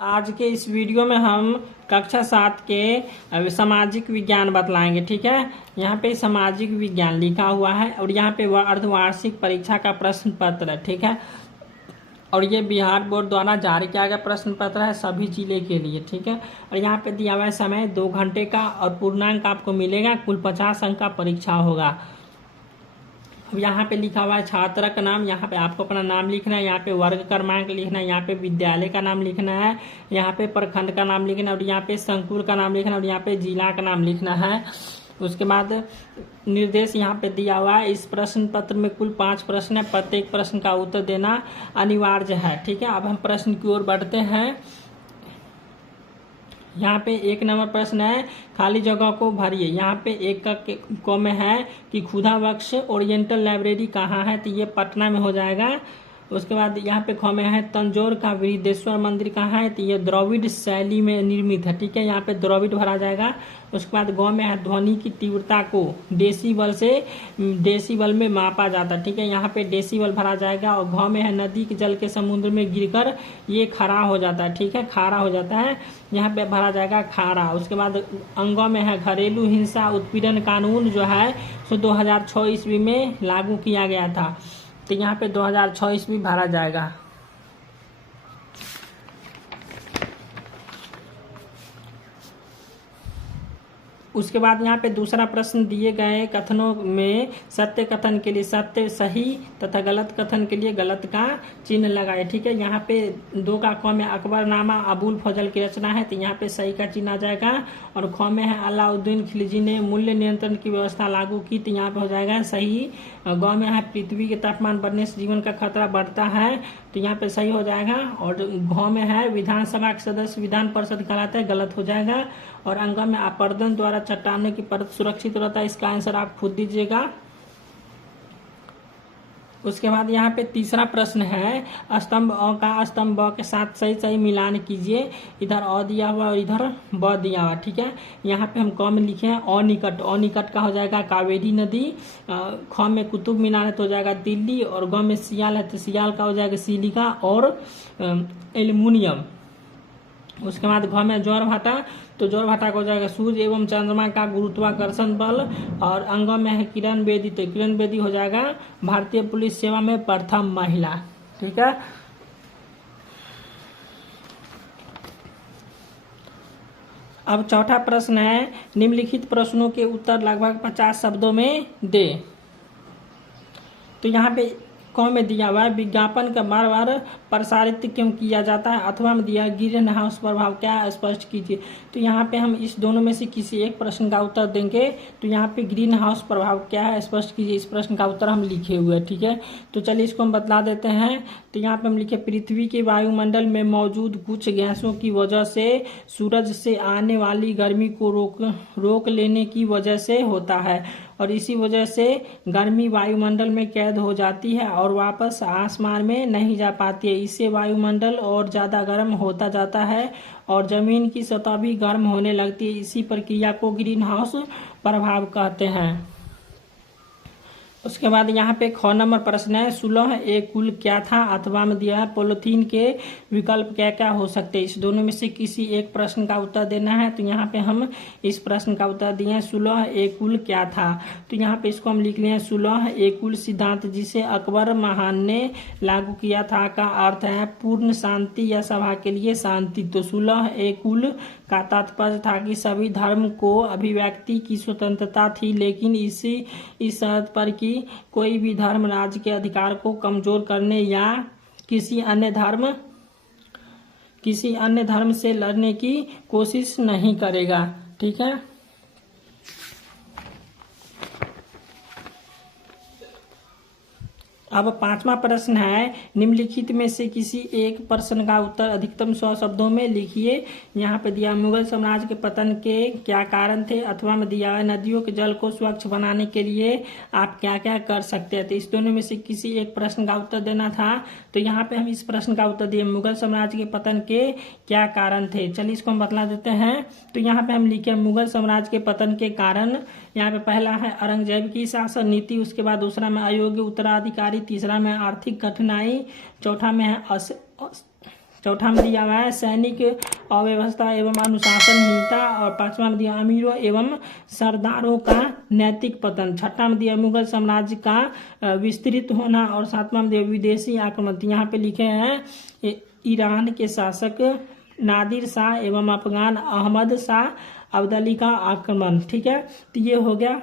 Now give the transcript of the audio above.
आज के इस वीडियो में हम कक्षा 7 के सामाजिक विज्ञान बतलाएंगे। ठीक है, यहाँ पे सामाजिक विज्ञान लिखा हुआ है और यहाँ पे वह अर्धवार्षिक परीक्षा का प्रश्न पत्र है। ठीक है, और ये बिहार बोर्ड द्वारा जारी किया गया प्रश्न पत्र है सभी जिले के लिए। ठीक है, और यहाँ पे दिया हुआ है समय 2 घंटे का और पूर्णांक आपको मिलेगा। कुल 50 अंक का परीक्षा होगा। अब यहाँ पे लिखा हुआ है छात्र का नाम, यहाँ पे आपको अपना नाम लिखना है, यहाँ पे वर्ग क्रमांक लिखना है, यहाँ पे विद्यालय का नाम लिखना है, यहाँ पे प्रखंड का नाम लिखना है और यहाँ पे संकुल का नाम लिखना है और यहाँ पे जिला का नाम लिखना है। उसके बाद निर्देश यहाँ पे दिया हुआ है। इस प्रश्न पत्र में कुल 5 प्रश्न है, प्रत्येक प्रश्न का उत्तर देना अनिवार्य है। ठीक है, अब हम प्रश्न की ओर बढ़ते हैं। यहाँ पे 1 नंबर प्रश्न है, खाली जगह को भरिए। यहाँ पे 1 का में है कि खुदा बख्श ओरिएंटल लाइब्रेरी कहाँ है, तो ये पटना में हो जाएगा। उसके बाद यहाँ पे ख में है तंजौर का वृद्धेश्वर मंदिर कहाँ है, तो ये द्रविड़ शैली में निर्मित है। ठीक है, यहाँ पे द्रविड़ भरा जाएगा। उसके बाद ग में है ध्वनि की तीव्रता को डेसिबल से डेसिबल में मापा जाता है। ठीक है, यहाँ पे डेसिबल भरा जाएगा। और घ में है नदी के जल के समुद्र में गिरकर ये खरा हो जाता है। ठीक है, खारा हो जाता है, यहाँ पे भरा जाएगा खारा। उसके बाद अंगों में है घरेलू हिंसा उत्पीड़न कानून जो है सो 2006 ईस्वी में लागू किया गया था, तो यहाँ पे 2006 ईस्वी भरा जाएगा। उसके बाद यहाँ पे दूसरा प्रश्न दिए गए कथनों में सत्य कथन के लिए सत्य सही तथा गलत कथन के लिए गलत का चिन्ह लगाए। ठीक है, यहाँ पे 2 का क में अकबरनामा अबुल फजल की रचना है, तो यहाँ पे सही का चिन्ह आ जाएगा। और ख में है अलाउद्दीन खिलजी ने मूल्य नियंत्रण की व्यवस्था लागू की, तो यहाँ पे हो जाएगा सही। ग में है पृथ्वी के तापमान बढ़ने से जीवन का खतरा बढ़ता है, तो यहाँ पे सही हो जाएगा। और घ में है विधानसभा के सदस्य विधान परिषद कहलाते हैं, गलत हो जाएगा। और अंग में अपर्दन द्वारा चट्टानों की परत सुरक्षित रहता है, इसका आंसर आप खुद दीजिएगा। उसके बाद यहाँ पे तीसरा प्रश्न है स्तंभ अ का स्तंभ ब के साथ सही सही मिलान कीजिए। इधर अ दिया हुआ और इधर ब दिया हुआ। ठीक है, यहाँ पे हम क में लिखे हैं अनिकट। अनिकट का हो जाएगा कावेरी नदी। ख में कुतुब मीनार है तो हो जाएगा दिल्ली। और ग में सियाल है तो सियाल का हो जाएगा सिलिका और एल्युमिनियम। उसके बाद घ में ज्वार भाटा, तो ज्वार भाटा का हो जाएगा सूर्य एवं चंद्रमा का गुरुत्वाकर्षण बल। और अंग में है किरण बेदी, तो किरण बेदी हो जाएगा भारतीय पुलिस सेवा में प्रथम महिला। ठीक है, अब चौथा प्रश्न है निम्नलिखित प्रश्नों के उत्तर लगभग 50 शब्दों में दे। तो यहाँ पे क में दिया हुआ है विज्ञापन का बार बार प्रसारित क्यों किया जाता है, अथवा में दिया ग्रीन हाउस प्रभाव क्या है स्पष्ट कीजिए। तो यहाँ पे हम इस दोनों में से किसी एक प्रश्न का उत्तर देंगे। तो यहाँ पे ग्रीन हाउस प्रभाव क्या है स्पष्ट कीजिए, इस प्रश्न का उत्तर हम लिखे हुए हैं। ठीक है, तो चलिए इसको हम बतला देते हैं। तो यहाँ पे हम लिखे पृथ्वी के वायुमंडल में मौजूद कुछ गैसों की वजह से सूरज से आने वाली गर्मी को रोक लेने की वजह से होता है, और इसी वजह से गर्मी वायुमंडल में कैद हो जाती है और वापस आसमान में नहीं जा पाती है। इससे वायुमंडल और ज़्यादा गर्म होता जाता है और जमीन की सतह भी गर्म होने लगती है। इसी प्रक्रिया को ग्रीन हाउस प्रभाव कहते हैं। उसके बाद यहाँ पे ख नंबर प्रश्न है सुलह एक कुल क्या था, अथवा में दिया है पॉलिथीन के विकल्प क्या क्या हो सकते हैं। इस दोनों में से किसी एक प्रश्न का उत्तर देना है। तो यहाँ पे हम इस प्रश्न का उत्तर दिए हैं सुलह एक कुल क्या था। तो यहाँ पे इसको हम लिख लिए हैं सुलह एक कुल सिद्धांत जिसे अकबर महान ने लागू किया था का अर्थ है पूर्ण शांति या सभा के लिए शांति। तो सुलह एक कुल का तात्पर्य था कि सभी धर्म को अभिव्यक्ति की स्वतंत्रता थी, लेकिन इस शर्त पर कि कोई भी धर्म राज्य के अधिकार को कमजोर करने या किसी अन्य धर्म से लड़ने की कोशिश नहीं करेगा। ठीक है, अब 5वां प्रश्न है निम्नलिखित में से किसी एक प्रश्न का उत्तर अधिकतम 100 शब्दों में लिखिए। यहाँ पे दिया मुगल साम्राज्य के पतन के क्या कारण थे, अथवा में दिया है नदियों के जल को स्वच्छ बनाने के लिए आप क्या क्या कर सकते हैं। तो इस दोनों में से किसी एक प्रश्न का उत्तर देना था। तो यहाँ पे हम इस प्रश्न का उत्तर दिए मुगल साम्राज्य के पतन के क्या कारण थे। चलिए इसको हम बतला देते हैं। तो यहाँ पे हम लिखे मुगल साम्राज्य के पतन के कारण। यहाँ पे पहला है औरंगजेब की शासन नीति, उसके बाद दूसरा में अयोग्य उत्तराधिकारी, तीसरा में आर्थिक कठिनाई, चौथा में है चौथा में दिया हुआ है सैनिक अव्यवस्था एवं अनुशासनहीनता, और पांचवा में दिया अमीरों एवं सरदारों का नैतिक पतन। छठा में दिया मुगल साम्राज्य का विस्तृत होना, और सातवां में दिया विदेशी आक्रमण। तो यहाँ पे लिखे हैं ईरान के शासक नादिर शाह एवं अफगान अहमद शाह अब्दाली का आक्रमण। ठीक है, तो ये हो गया